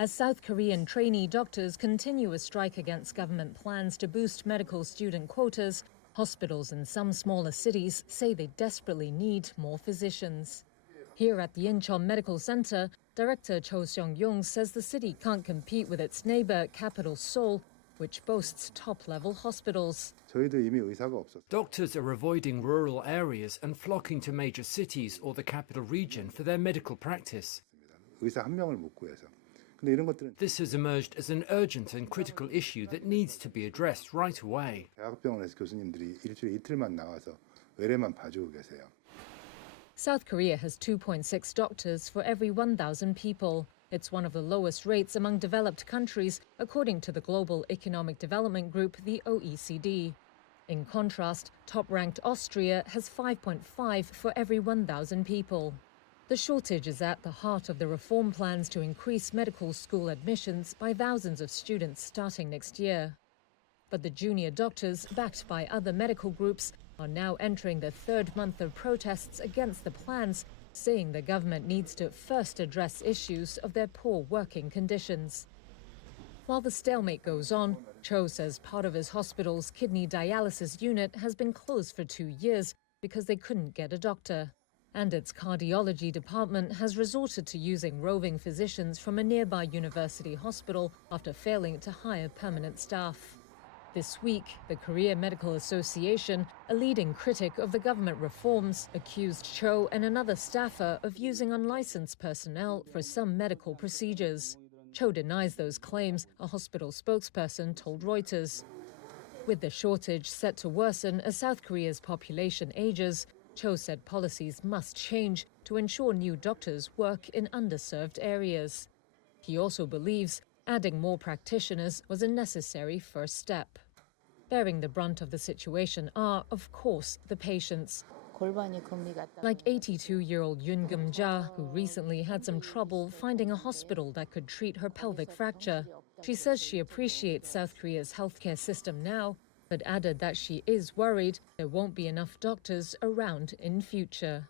As South Korean trainee doctors continue a strike against government plans to boost medical student quotas, hospitals in some smaller cities say they desperately need more physicians. Here at the Incheon Medical Center, Director Cho Seong-yong says the city can't compete with its neighbor, capital Seoul, which boasts top-level hospitals. Doctors are avoiding rural areas and flocking to major cities or the capital region for their medical practice. This has emerged as an urgent and critical issue that needs to be addressed right away. South Korea has 2.6 doctors for every 1,000 people. It's one of the lowest rates among developed countries, according to the Global Economic Development Group, the OECD. In contrast, top-ranked Austria has 5.5 for every 1,000 people. The shortage is at the heart of the reform plans to increase medical school admissions by thousands of students starting next year. But the junior doctors, backed by other medical groups, are now entering the third month of protests against the plans, saying the government needs to first address issues of their poor working conditions. While the stalemate goes on, Cho says part of his hospital's kidney dialysis unit has been closed for 2 years because they couldn't get a doctor. And its cardiology department has resorted to using roving physicians from a nearby university hospital after failing to hire permanent staff. This week, the Korea Medical Association, a leading critic of the government reforms, accused Cho and another staffer of using unlicensed personnel for some medical procedures. Cho denies those claims, a hospital spokesperson told Reuters. With the shortage set to worsen as South Korea's population ages, Cho said policies must change to ensure new doctors work in underserved areas. He also believes adding more practitioners was a necessary first step. Bearing the brunt of the situation are, of course, the patients. Like 82-year-old Yoon Gum-ja, who recently had some trouble finding a hospital that could treat her pelvic fracture. She says she appreciates South Korea's healthcare system now, but added that she is worried there won't be enough doctors around in future.